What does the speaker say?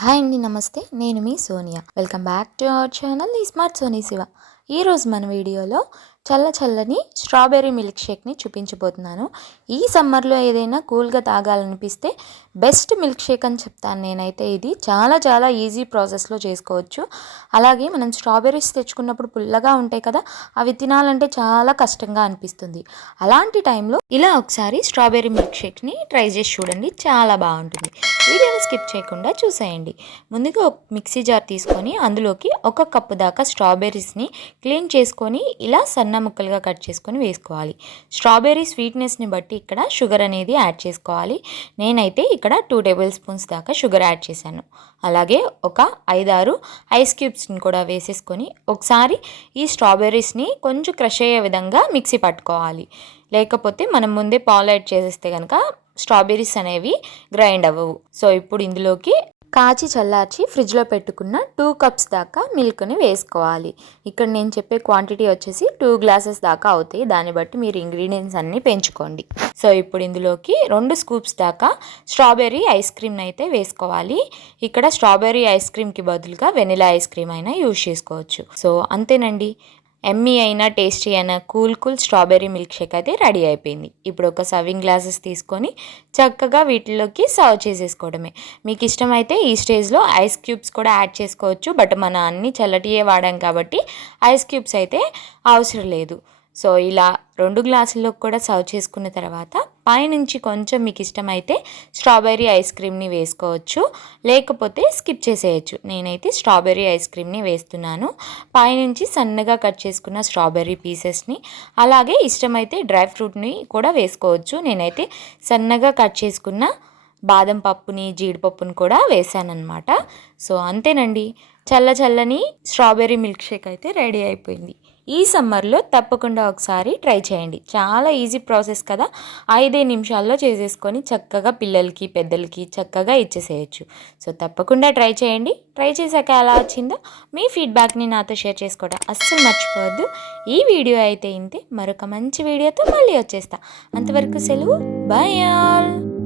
Hi అండి నమస్తే. నేను మీ Sonia. Welcome back to our channel ఈ స్మార్ట్ సోనీ శివ. ఈరోజు మన వీడియోలో చల్ల చల్లని స్ట్రాబెర్రీ మిల్క్ షేక్ని చూపించబోతున్నాను. ఈ సమ్మర్లో ఏదైనా కూల్గా తాగాలనిపిస్తే బెస్ట్ మిల్క్ షేక్ అని చెప్తాను నేనైతే ఇది. చాలా చాలా ఈజీ ప్రాసెస్లో చేసుకోవచ్చు. అలాగే మనం స్ట్రాబెర్రీస్ తెచ్చుకున్నప్పుడు పుల్లగా ఉంటాయి కదా అవి తినాలంటే చాలా కష్టంగా అనిపిస్తుంది. అలాంటి టైంలో ఇలా ఒకసారి స్ట్రాబెర్రీ మిల్క్ షేక్ని ట్రై చేసి చూడండి. చాలా బాగుంటుంది. వీడియోని స్కిప్ చేయకుండా చూసేయండి. ముందుగా మిక్సీ జార్ తీసుకొని అందులోకి ఒక కప్పు దాకా స్ట్రాబెర్రీస్ని క్లీన్ చేసుకొని ఇలా సన్న ముక్కలుగా కట్ చేసుకొని వేసుకోవాలి. స్ట్రాబెర్రీ స్వీట్నెస్ని బట్టి ఇక్కడ షుగర్ అనేది యాడ్ చేసుకోవాలి. నేనైతే ఇక్కడ టూ టేబుల్ స్పూన్స్ దాకా షుగర్ యాడ్ చేశాను. అలాగే ఒక ఐదారు ఐస్ క్యూబ్స్ని కూడా వేసేసుకొని ఒకసారి ఈ స్ట్రాబెర్రీస్ని కొంచెం క్రష్ అయ్యే విధంగా మిక్సీ పట్టుకోవాలి. లేకపోతే మనం ముందే పాలు యాడ్ చేసేస్తే కనుక స్ట్రాబెర్రీస్ అనేవి గ్రైండ్ అవ్వవు. సో ఇప్పుడు ఇందులోకి కాచి చల్లార్చి ఫ్రిడ్జ్లో పెట్టుకున్న టూ కప్స్ దాకా మిల్క్ని వేసుకోవాలి. ఇక్కడ నేను చెప్పే క్వాంటిటీ వచ్చేసి టూ గ్లాసెస్ దాకా అవుతాయి. దాన్ని బట్టి మీరు ఇంగ్రీడియంట్స్ అన్నీ పెంచుకోండి. సో ఇప్పుడు ఇందులోకి రెండు స్కూప్స్ దాకా స్ట్రాబెర్రీ ఐస్ క్రీమ్ని అయితే వేసుకోవాలి. ఇక్కడ స్ట్రాబెర్రీ ఐస్ క్రీమ్కి బదులుగా వెనిలా ఐస్ క్రీమ్ అయినా యూజ్ చేసుకోవచ్చు. సో అంతేనండి. ఎమ్మీ అయినా టేస్టీ అయినా cool cool strawberry milkshake అయితే రెడీ అయిపోయింది. ఇప్పుడు ఒక సర్వింగ్ గ్లాసెస్ తీసుకొని చక్కగా వీటిలోకి సర్వ్ చేసేసుకోవడమే. మీకు ఇష్టమైతే ఈ స్టేజ్లో ఐస్ క్యూబ్స్ కూడా యాడ్ చేసుకోవచ్చు. బట్ మన అన్ని చల్లటియే వాడాం కాబట్టి ఐస్ క్యూబ్స్ అయితే అవసరం లేదు. సో ఇలా రెండు గ్లాసుల్లో కూడా సర్వ్ చేసుకున్న తర్వాత పైనుంచి కొంచెం మీకు ఇష్టమైతే స్ట్రాబెర్రీ ఐస్ క్రీమ్ని వేసుకోవచ్చు. లేకపోతే స్కిప్ చేసేయచ్చు. నేనైతే స్ట్రాబెర్రీ ఐస్ క్రీమ్ని వేస్తున్నాను. పైనుంచి సన్నగా కట్ చేసుకున్న స్ట్రాబెర్రీ పీసెస్ని అలాగే ఇష్టమైతే డ్రై ఫ్రూట్ని కూడా వేసుకోవచ్చు. నేనైతే సన్నగా కట్ చేసుకున్న బాదం పప్పుని జీడిపప్పుని కూడా వేసానమాట సో అంతేనండి. చల్ల చల్లని స్ట్రాబెర్రీ మిల్క్ షేక్ అయితే రెడీ అయిపోయింది. ఈ సమ్మర్లో తప్పకుండా ఒకసారి ట్రై చేయండి. చాలా ఈజీ ప్రాసెస్ కదా. ఐదే నిమిషాల్లో చేసేసుకొని చక్కగా పిల్లలకి పెద్దలకి చక్కగా ఇచ్చేసేయచ్చు. సో తప్పకుండా ట్రై చేయండి. ట్రై చేశాక ఎలా వచ్చిందో మీ ఫీడ్బ్యాక్ని నాతో షేర్ చేసుకోవడం అస్సలు మర్చిపోవద్దు. ఈ వీడియో అయితే ఇంతే. మరొక మంచి వీడియోతో మళ్ళీ వచ్చేస్తా. అంతవరకు సెలవు. Bye all.